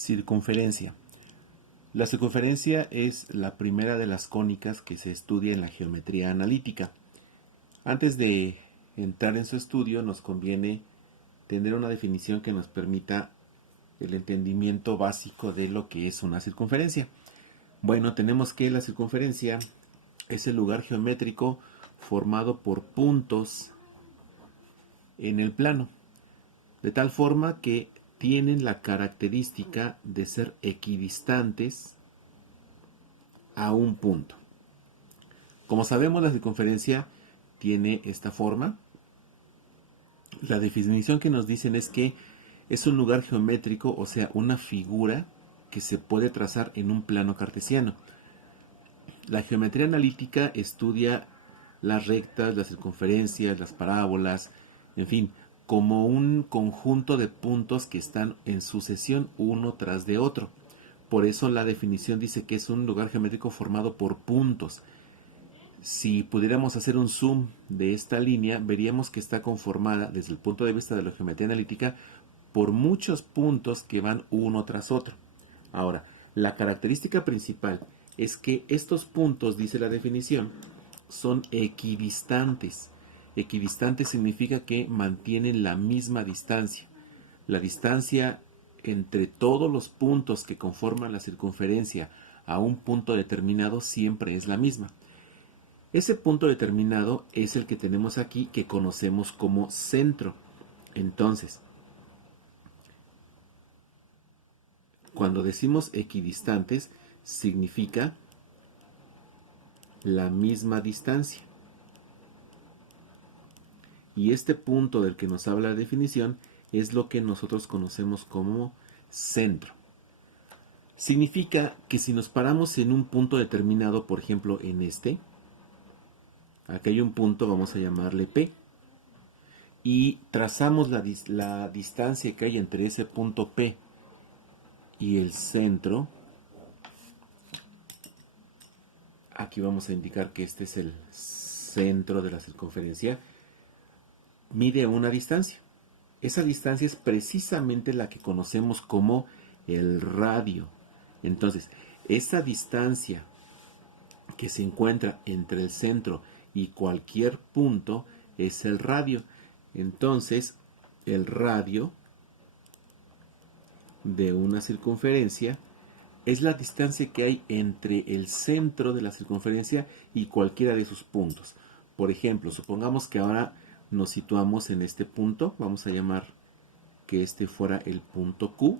Circunferencia. La circunferencia es la primera de las cónicas que se estudia en la geometría analítica. Antes de entrar en su estudio nos conviene tener una definición que nos permita el entendimiento básico de lo que es una circunferencia. Bueno, tenemos que la circunferencia es el lugar geométrico formado por puntos en el plano, de tal forma que tienen la característica de ser equidistantes a un punto. Como sabemos, la circunferencia tiene esta forma. La definición que nos dicen es que es un lugar geométrico, o sea, una figura que se puede trazar en un plano cartesiano. La geometría analítica estudia las rectas, las circunferencias, las parábolas, en fin, como un conjunto de puntos que están en sucesión uno tras de otro. Por eso la definición dice que es un lugar geométrico formado por puntos. Si pudiéramos hacer un zoom de esta línea, veríamos que está conformada, desde el punto de vista de la geometría analítica, por muchos puntos que van uno tras otro. Ahora, la característica principal es que estos puntos, dice la definición, son equidistantes. Equidistantes significa que mantienen la misma distancia. La distancia entre todos los puntos que conforman la circunferencia a un punto determinado siempre es la misma. Ese punto determinado es el que tenemos aquí, que conocemos como centro. Entonces, cuando decimos equidistantes, significa la misma distancia. Y este punto del que nos habla la definición es lo que nosotros conocemos como centro. Significa que si nos paramos en un punto determinado, por ejemplo en este, aquí hay un punto, vamos a llamarle P, y trazamos la distancia que hay entre ese punto P y el centro. Aquí vamos a indicar que este es el centro de la circunferencia. Mide una distancia. Esa distancia es precisamente la que conocemos como el radio. Entonces, esa distancia que se encuentra entre el centro y cualquier punto es el radio. Entonces, el radio de una circunferencia es la distancia que hay entre el centro de la circunferencia y cualquiera de sus puntos. Por ejemplo, supongamos que ahora nos situamos en este punto. Vamos a llamar que este fuera el punto Q.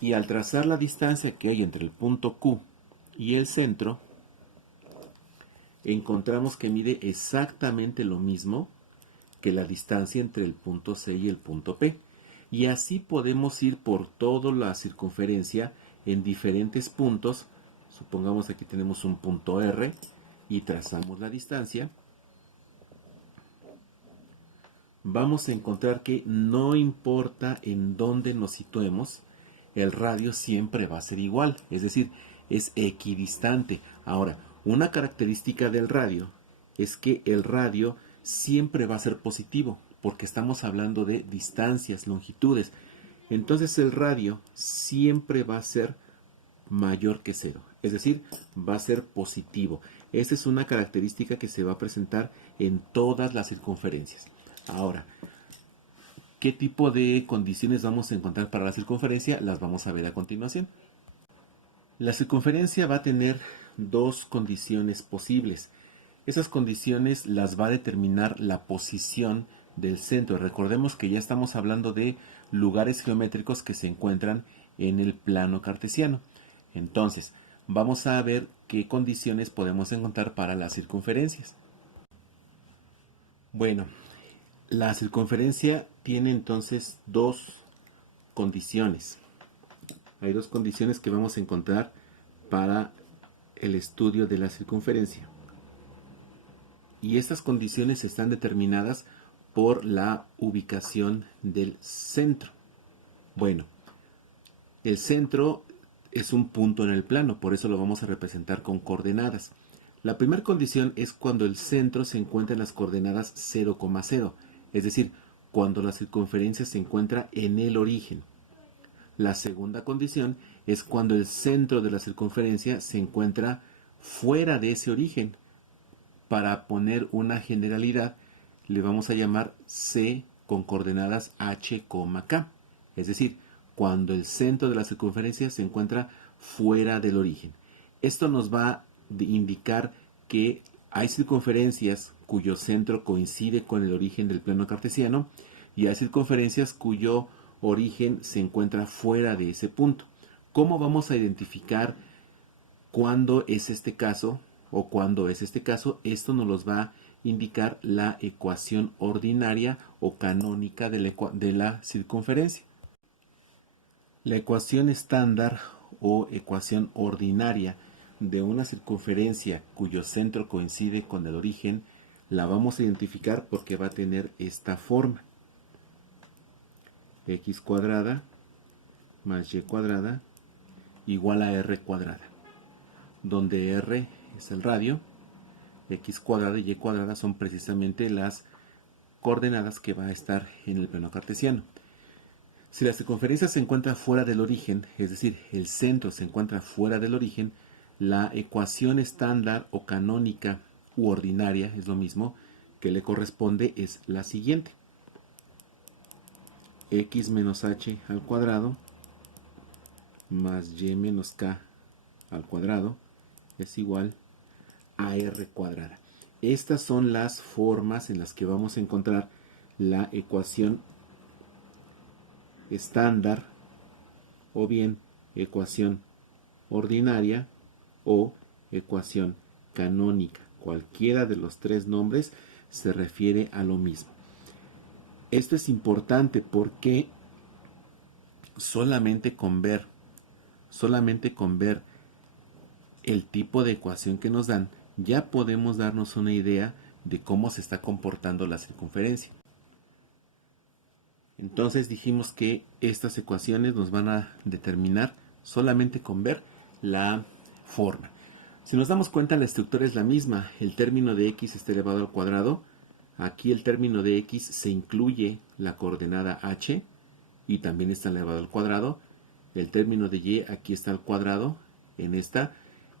Y al trazar la distancia que hay entre el punto Q y el centro, encontramos que mide exactamente lo mismo que la distancia entre el punto C y el punto P. Y así podemos ir por toda la circunferencia en diferentes puntos. Supongamos aquí tenemos un punto R y trazamos la distancia. Vamos a encontrar que no importa en dónde nos situemos, el radio siempre va a ser igual, es decir, es equidistante. Ahora, una característica del radio es que el radio siempre va a ser positivo, porque estamos hablando de distancias, longitudes. Entonces el radio siempre va a ser mayor que cero, es decir, va a ser positivo. Esa es una característica que se va a presentar en todas las circunferencias. Ahora, ¿qué tipo de condiciones vamos a encontrar para la circunferencia? Las vamos a ver a continuación. La circunferencia va a tener dos condiciones posibles. Esas condiciones las va a determinar la posición del centro. Recordemos que ya estamos hablando de lugares geométricos que se encuentran en el plano cartesiano. Entonces, vamos a ver qué condiciones podemos encontrar para las circunferencias. Bueno, la circunferencia tiene entonces dos condiciones. Hay dos condiciones que vamos a encontrar para el estudio de la circunferencia. Y estas condiciones están determinadas por la ubicación del centro. Bueno, el centro es un punto en el plano, por eso lo vamos a representar con coordenadas. La primera condición es cuando el centro se encuentra en las coordenadas 0,0, es decir, cuando la circunferencia se encuentra en el origen. La segunda condición es cuando el centro de la circunferencia se encuentra fuera de ese origen. Para poner una generalidad, le vamos a llamar C con coordenadas h, k. Es decir, cuando el centro de la circunferencia se encuentra fuera del origen. Esto nos va a indicar que hay circunferencias cuyo centro coincide con el origen del plano cartesiano y hay circunferencias cuyo origen se encuentra fuera de ese punto. ¿Cómo vamos a identificar cuándo es este caso o cuándo es este caso? Esto nos los va a indicar la ecuación ordinaria o canónica de la circunferencia. La ecuación estándar o ecuación ordinaria de una circunferencia cuyo centro coincide con el origen la vamos a identificar porque va a tener esta forma: x cuadrada más y cuadrada igual a r cuadrada, donde r es el radio, x cuadrada y y cuadrada son precisamente las coordenadas que va a estar en el plano cartesiano. Si la circunferencia se encuentra fuera del origen, es decir, el centro se encuentra fuera del origen, la ecuación estándar o canónica u ordinaria, es lo mismo, que le corresponde es la siguiente: x menos h al cuadrado más y menos k al cuadrado es igual a r cuadrada. Estas son las formas en las que vamos a encontrar la ecuación estándar o bien ecuación ordinaria o ecuación canónica. Cualquiera de los tres nombres se refiere a lo mismo. Esto es importante porque solamente con ver el tipo de ecuación que nos dan, ya podemos darnos una idea de cómo se está comportando la circunferencia. Entonces dijimos que estas ecuaciones nos van a determinar solamente con ver la forma. Si nos damos cuenta, la estructura es la misma. El término de x está elevado al cuadrado. Aquí el término de x se incluye la coordenada h y también está elevado al cuadrado. El término de y aquí está al cuadrado. En esta,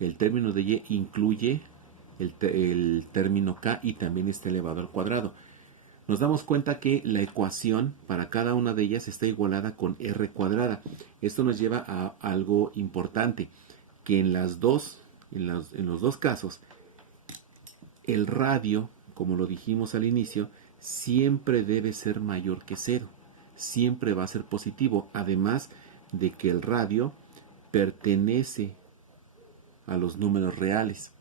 el término de y incluye el término k y también está elevado al cuadrado. Nos damos cuenta que la ecuación para cada una de ellas está igualada con r cuadrada. Esto nos lleva a algo importante, que en los dos casos, el radio, como lo dijimos al inicio, siempre debe ser mayor que 0. Siempre va a ser positivo, además de que el radio pertenece a los números reales.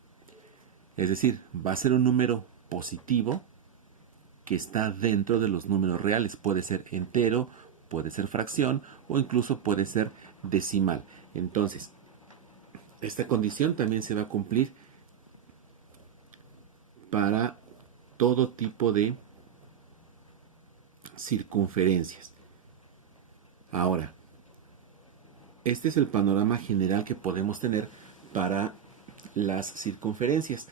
Es decir, va a ser un número positivo que está dentro de los números reales. Puede ser entero, puede ser fracción o incluso puede ser decimal. Entonces, esta condición también se va a cumplir para todo tipo de circunferencias. Ahora, este es el panorama general que podemos tener para las circunferencias.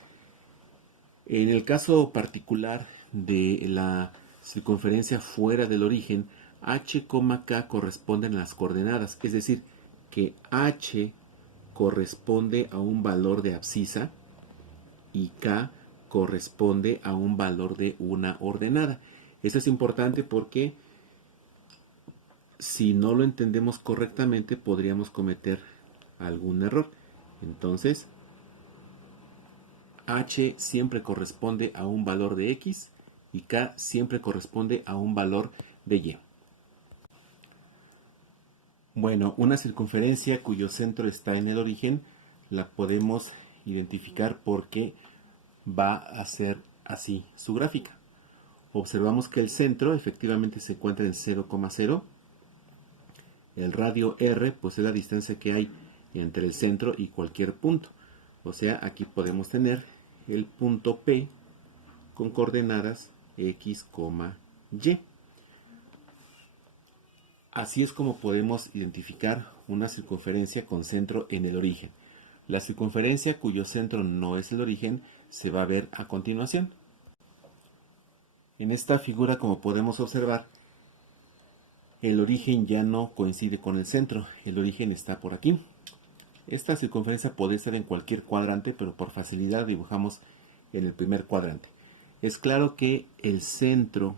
En el caso particular de la circunferencia fuera del origen, h, k corresponden a las coordenadas, es decir, que h corresponde a un valor de abscisa y k corresponde a un valor de una ordenada. Esto es importante porque si no lo entendemos correctamente podríamos cometer algún error. Entonces, h siempre corresponde a un valor de x y k siempre corresponde a un valor de y. Bueno, una circunferencia cuyo centro está en el origen la podemos identificar porque va a ser así su gráfica. Observamos que el centro efectivamente se encuentra en 0,0. El radio r pues es la distancia que hay entre el centro y cualquier punto. O sea, aquí podemos tener el punto P con coordenadas x, y. Así es como podemos identificar una circunferencia con centro en el origen. La circunferencia cuyo centro no es el origen se va a ver a continuación. En esta figura, como podemos observar, el origen ya no coincide con el centro, el origen está por aquí. Esta circunferencia puede estar en cualquier cuadrante, pero por facilidad dibujamos en el primer cuadrante. Es claro que el centro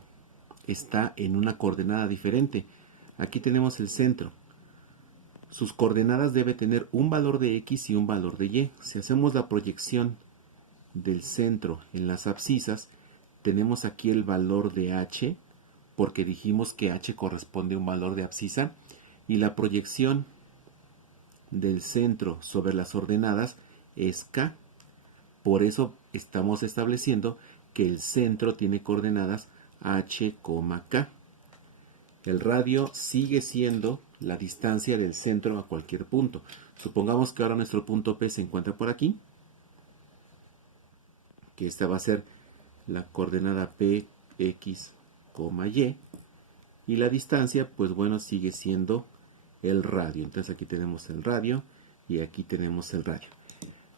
está en una coordenada diferente. Aquí tenemos el centro. Sus coordenadas debe tener un valor de x y un valor de y. Si hacemos la proyección del centro en las abscisas, tenemos aquí el valor de h, porque dijimos que h corresponde a un valor de abscisa, y la proyección del centro sobre las ordenadas es k. Por eso estamos estableciendo que el centro tiene coordenadas h, k. El radio sigue siendo la distancia del centro a cualquier punto. Supongamos que ahora nuestro punto P se encuentra por aquí, que esta va a ser la coordenada P, X, Y, y la distancia, pues bueno, sigue siendo el radio. Entonces aquí tenemos el radio y aquí tenemos el radio.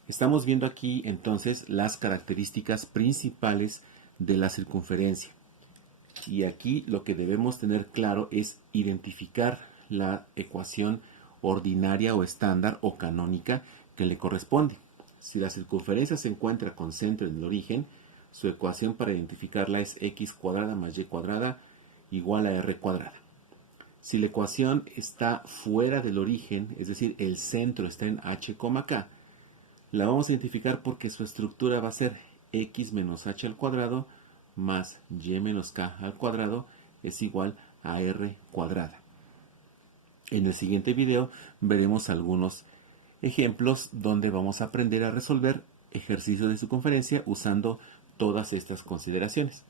Estamos viendo aquí entonces las características principales de la circunferencia. Y aquí lo que debemos tener claro es identificar la ecuación ordinaria o estándar o canónica que le corresponde. Si la circunferencia se encuentra con centro en el origen, su ecuación para identificarla es x cuadrada más y cuadrada igual a r cuadrada. Si la ecuación está fuera del origen, es decir, el centro está en h, k, la vamos a identificar porque su estructura va a ser x menos h al cuadrado más y menos k al cuadrado es igual a r cuadrada. En el siguiente video veremos algunos ejemplos donde vamos a aprender a resolver ejercicios de circunferencia usando todas estas consideraciones.